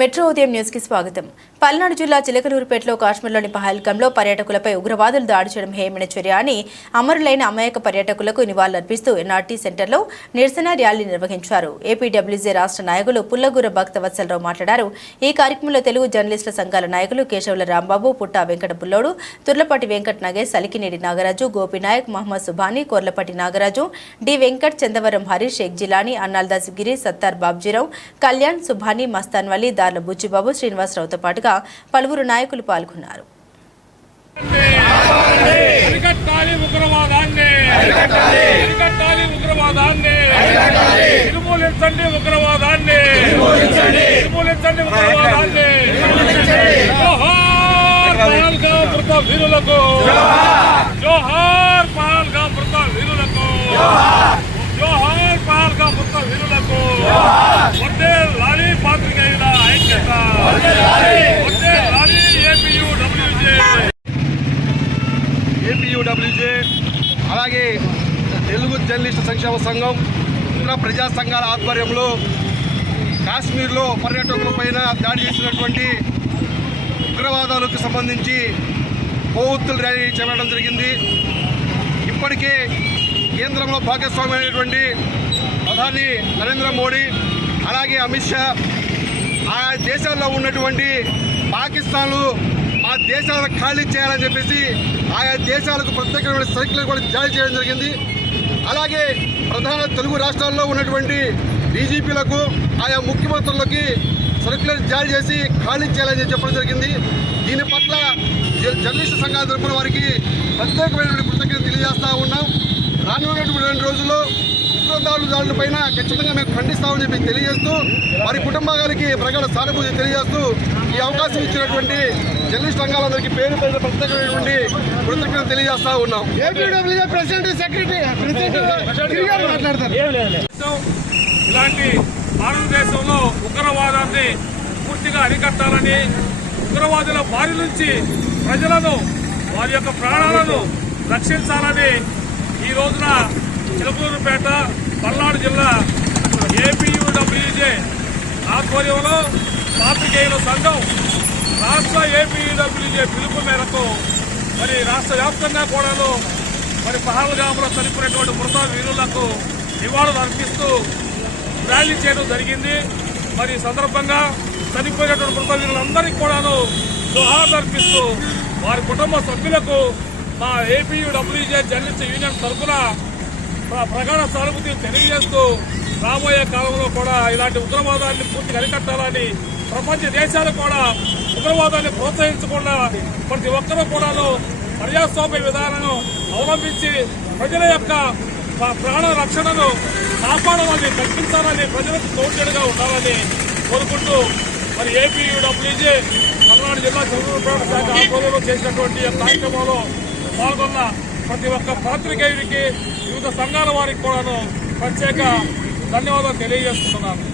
Metro ఉదయం news కి స్వాగతం. పల్నాడు జిల్లా చిలకలూరుపేటలో కాశ్మీర్లోని పహల్గాంలో పర్యాటకులపై ఉగ్రవాదులు దాడి చేయడం హేయమైన చర్య అని అమరులైన అమాయక పర్యాటకులకు నివాళులర్పిస్తూ ఎన్ఆర్టీ సెంటర్లో నిరసన ర్యాలీ నిర్వహించారు. ఏపీడబ్ల్యూజే రాష్ట్ర నాయకులు పుల్లగూర భక్తవత్సలరావు మాట్లాడారు. ఈ కార్యక్రమంలో తెలుగు జర్నలిస్టుల సంఘాల నాయకులు కేశవుల రాంబాబు, పుట్టా వెంకట పుల్లోడు, తుర్లపాటి వెంకట నగేష్, సలికినేడి నాగరాజు, గోపినాయక్, మహమ్మద్ సుబానీ, కొర్లపాటి నాగరాజు, డి వెంకట్, చందవరం హరీష్, షేక్ జిలానీ, అన్నాల్దాస్ గిరి, సత్తార్ బాబ్జీరావు, కళ్యాణ్, సుబానీ, మస్తాన్ వలి, దార్ల బుచ్చిబాబు, శ్రీనివాసరావుతో పాటుగా పలువురు నాయకులు పాల్గొన్నారు. ఏపీయూడబ్ల్యూజే అలాగే తెలుగు జర్నలిస్టు సంక్షేమ సంఘం ఇతర ప్రజా సంఘాల ఆధ్వర్యంలో కాశ్మీర్లో పర్యాటకులపైన దాడి చేసినటువంటి ఉగ్రవాదాలకు సంబంధించి కొవ్వొత్తుల ర్యాలీ చేపట్టడం జరిగింది. ఇప్పటికే కేంద్రంలో భాగస్వామి అయినటువంటి ప్రధాని నరేంద్ర మోడీ అలాగే అమిత్ షా ఆయా దేశాల్లో ఉన్నటువంటి పాకిస్తాన్లు ఆ దేశాలను ఖాళీ చేయాలని చెప్పేసి ఆయా దేశాలకు ప్రత్యేకమైన సర్క్యులర్ కూడా జారీ చేయడం జరిగింది. అలాగే ప్రధాన తెలుగు రాష్ట్రాల్లో ఉన్నటువంటి డీజీపీలకు ఆయా ముఖ్యమంత్రులకి సర్క్యులర్ జారీ చేసి ఖాళీ చేయాలని చెప్పడం జరిగింది. దీని పట్ల జర్నలిస్టు సంఘాల తరపున వారికి ప్రత్యేకమైనటువంటి కృతజ్ఞత తెలియజేస్తూ ఉన్నాం. రానున్నటువంటి 2 రోజుల్లో ఉగ్రవాదుల పైన ఖచ్చితంగా మేము ఖండిస్తామని చెప్పి తెలియజేస్తూ వారి కుటుంబాలకి ప్రగాఢ సానుభూతి తెలియజేస్తూ ఈ అవకాశం ఇచ్చినటువంటి జర్నలిస్ట్ రంగాలందరికీ పేరు పేరు ప్రత్యేకమైనటువంటి కృతజ్ఞత తెలియజేస్తా ఉన్నాం. ఇలాంటి భారతదేశంలో ఉగ్రవాదాన్ని పూర్తిగా అరికట్టాలని, ఉగ్రవాదుల బారి నుంచి ప్రజలను వారి యొక్క ప్రాణాలను రక్షించాలని ఈ రోజున చిలకలూరుపేట పల్నాడు జిల్లా ఏపీయూడబ్ల్యూజే ఆధ్వర్యంలో పాత్రికేయుల సంఘం రాష్ట్ర ఏపీయూడబ్ల్యూజే పిలుపు మేరకు మరి రాష్ట్ర వ్యాప్తంగా కూడాను మరి పహల్గాంలో చనిపోయినటువంటి మృత వీరులకు నివాళులు అర్పిస్తూ ర్యాలీ చేయడం జరిగింది. మరి ఈ సందర్భంగా చనిపోయినటువంటి మృత వీరులందరికీ కూడాను జోహార్లు అర్పిస్తూ వారి కుటుంబ సభ్యులకు మా ఏపీయూడబ్ల్యూజే జర్నలిస్ట్ యూనియన్ తరఫున ప్రగాఢ సానుభూతి తెలియజేస్తూ రాబోయే కాలంలో కూడా ఇలాంటి ఉగ్రవాదాన్ని పూర్తిగా అరికట్టాలని, ప్రపంచ దేశాలు కూడా ఉగ్రవాదాన్ని ప్రోత్సహించకుండా ప్రతి ఒక్కరూ కూడాను ప్రజాస్వామ్య విధానాలను అవలంబించి ప్రజల యొక్క ప్రాణ రక్షణను కాపాడాలని, తగ్గించాలని, ప్రజలకు తోడ్చేడుగా ఉండాలని కోరుకుంటూ మరి ఏపీయూడబ్ల్యూజే పల్నాడు జిల్లా చిలకలూరుపేట శాఖ ఆధ్వర్యంలో చేసినటువంటి కార్యక్రమంలో పాల్గొన్న ప్రతి ఒక్క పాత్రికేయుడికి వివిధ సంఘాల వారికి కూడాను ప్రత్యేక ధన్యవాదాలు తెలియజేస్తున్నాను.